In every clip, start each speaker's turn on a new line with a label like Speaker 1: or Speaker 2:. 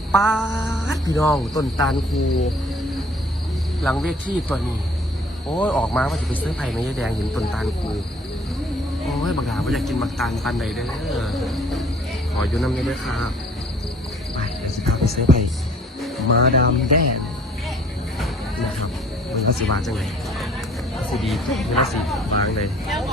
Speaker 1: ป้าดพี่น้องต้นตาลคูหลังเวทีตัวนี้โอ้ยออกมาว่าจะไปซื้อไผ่ไม่ยายแดงเห็นต้นตาลคูโอ้ยบางอย่างว่าอยากกินมักตาลปันใดได้ขออยู่น้ำนี้ด้วยครับไปเดี๋ยวจะพาไปซื้อไผ่มาดามแดงนะครับมันก็สิวางจังไงสิดีมันก็สิวางเลย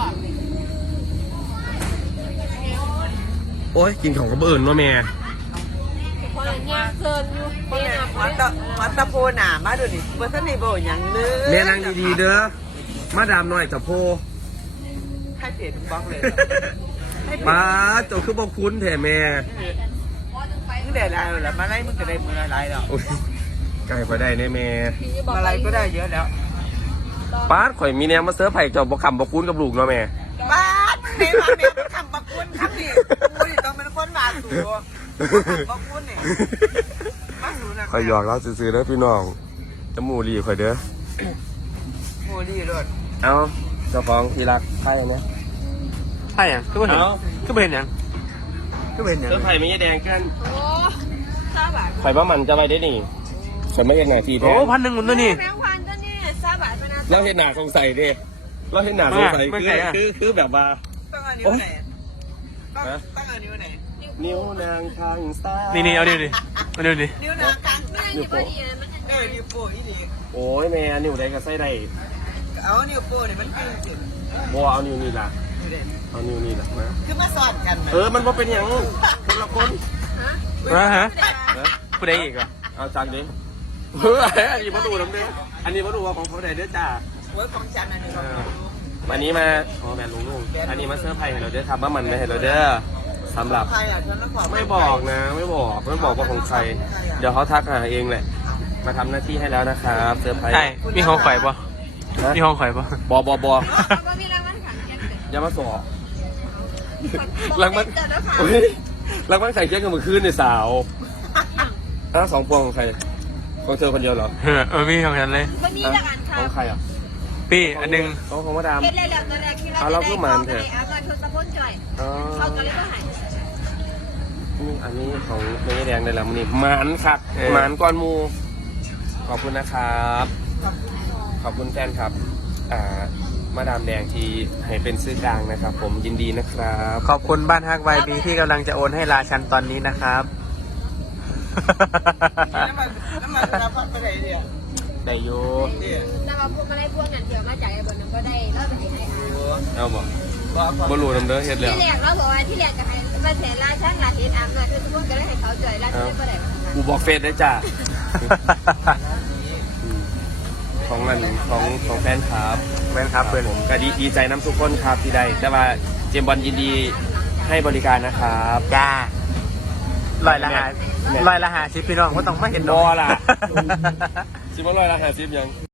Speaker 1: โอ้ยกินของกระเบิดวะแม่
Speaker 2: พอเนี่ยเกินอยู่เนี่ย
Speaker 3: มันตะโพหนามาดูดิเบอร์ท่านในโบอย่างนึง
Speaker 1: แม่นั่งดีๆเด้อมาดามหน่อยจะโพ
Speaker 3: ให้เปลี่ยนบล็อกเลย
Speaker 1: ป้าเจ้าคือบอกคุ้นแท้แม่
Speaker 3: มึงได้ไรแล้วมาไล่มึงจะได้มืออะไรหรอ
Speaker 1: ไก่ก็ได้แน่แม่
Speaker 3: มาไล่ก็ได้เยอะแล้ว
Speaker 1: ป้าข่อยมีแนวมาเสิร์ฟไผ่เจ้าบอกคำบอกคุ้นกับลูกเนาะแม่
Speaker 3: ป้าเมียมาเมียมันคำบอกคุ้นครับดิกูดิต้องเป็นคนมาสู่บอกคุ้นเนี่ยมาสู่นะ
Speaker 1: ข่อยหยอกเราซื้อๆเด้อพี่น้องจมูกรีข่อยเด้อ
Speaker 3: โมดีรถ
Speaker 1: เอาเจ้าของที่รักไผ่เนี่ย
Speaker 4: ใช่ยังคือเห็นคือเห็นยัง
Speaker 1: คือเป็นอย่างเสิร์ฟไผ่ไม่ยายแดงกัน
Speaker 2: โอ้3 บาท
Speaker 1: ไผ่บ้ามันจะไปได้นี่ฉันไม่เป็นหน้าที่แท้
Speaker 4: โอ้1,000มันตัวนี้
Speaker 2: แบงค์พันตัวนี้3 บาทเป็น
Speaker 1: เราเห็นหน้าสงสัยดิเราเห็นหน้าสงสัยคือแบบว่า
Speaker 3: ต้องเอานิ้วไหนต้องเอานิ้วไหน
Speaker 1: นิ้วนางข้างซ้าย
Speaker 4: นี่เอาดิเอาดิ
Speaker 3: นิ้วนางกลาง
Speaker 2: นิ้วพอดีมัน
Speaker 3: นิ้วโป้อีนี่
Speaker 1: โอ้ยแม่นิ้วใดก็ใส่ได้
Speaker 3: เอานิ้วโป้เนี่ยมันขึ้นสุด
Speaker 1: บัวเอานิ้วนี่ล่ะเอานิ้วนี่ล่ะนะ
Speaker 3: คือมาสอนกัน
Speaker 1: มันว่าเป็นอย่างคนละคน
Speaker 4: ฮะผู้ใดอีกอ่ะ
Speaker 1: เอาจังดิอันนี้มาดูน้ำเด้ออันนี้มาดูว่าของเขาไหนเด้อจ้า
Speaker 3: เวิร์กของฉันอันนี้
Speaker 1: วันนี้มาแบนลุงอันนี้มาเสื้อไผ่ให้เราเด้อครับว่ามันไม่ให้เราเด้อสำหรับไม่บอกนะไม่บอกว่าของใครเดี๋ยวเขาทักหาเองแหละมาทำหน้าที่ให้แล้วนะครับเสื้อไผ่
Speaker 4: ใช่มีห้องไข่ปะมีห้องไข่ปะ
Speaker 1: บอย่ามาสอบหลังมันใส่เค้กกันเมื่อคืนในสาว2 พวงของใครของเธอคนเดียวเหรอ
Speaker 4: มีของฉันเลย
Speaker 1: ของใครอ่ะ
Speaker 4: พี่อันนึง
Speaker 1: ของมาดามเราเพิ่งมาเถอะอันนี้ของเมย์แดงในลำนี้หมานครับหมานก้อนมูขอบคุณนะครับขอบคุณแฟนครับมาดามแดงที่ให้เป็นซื้อกลางนะครับผมยินดีนะครับ
Speaker 4: ขอบคุณบ้านฮักไวบีที่กำลังจะโอนให้ราชันตอนนี้นะครับ
Speaker 3: น้ำมันราพัดไปไหนเนี่ย
Speaker 1: ได้โย่
Speaker 2: น้ำมันพวกอะไรพวกนั้นเดี๋ยวมาจ่ายไอ้บนนั้นก็ได้เล่าไปให้
Speaker 1: เอาบอกบอลูน้ำเด้อเฮ็ดแล้ว
Speaker 2: ที่แรกเราบอกว่าที่แรกจะให้มาเสียราชันหลานเห็นอาบน้ำคือทุกคนก็เลยให้เขาจ่ายราชันก็ได้
Speaker 1: กูบอกเฟซได้จ้าของเงินของแฟนครับ
Speaker 4: เพื่อน
Speaker 1: ผมก็ดีใจน้ำทุกคนครับที่ได้แต่ว่าเจมบอลยินดีให้บริการนะครับ
Speaker 4: จ้าลอยละหาซิพี่น้องก็ต้องมาเห็น
Speaker 1: บอล่ะซิมบอลลอยละหาซิยัง